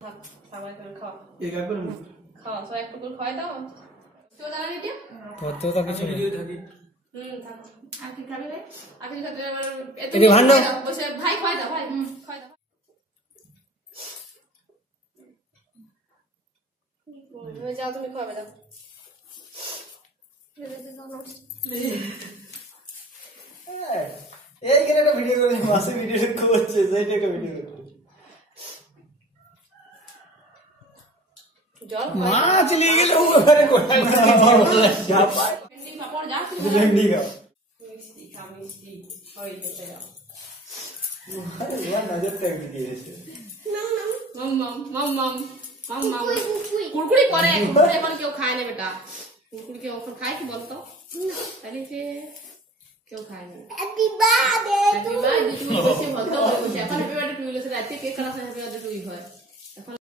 সবাই করে খাও একা করে খাও সবাই একটু করে খাওয়াই দাও কেউ জানা নি তো তো কিছু ভিডিও থাকি থাকো আর কি খাবি ভাই আর কি খাবে এদিকে ভান্ডো বসে ভাই খাওয়াই দাও ভাই খাওয়াই দাও যাও তুমি খাওয়াবে দাও এই কেন একটা ভিডিও করে মাসে ভিডিও করছে সেইটা একটা ভিডিও করছে জল মাছ নিয়ে গেলে ওখানে কোথায় যা পায় ভেন্ডি পাপড় যা ভেন্ডি খাও মিষ্টি খা মিষ্টি হয়ে গেছে যাও আরে ওর নজরটা একটু দিয়েছে মাম মাম মাম মাম মাম মাম কুরকুরি করে কুরকুরি এখন কেউ খায় না বেটা কুরকুরি কেউ এখন খায় কি বলতো তাহলে যে কেউ খায় না হ্যাপি বার্থডে তুমি বেশি বলতো এখন হ্যাপি বার্থডে টু ইলেছে রাতে কেক কাটা হ্যাপি বার্থডে টু হয় এখন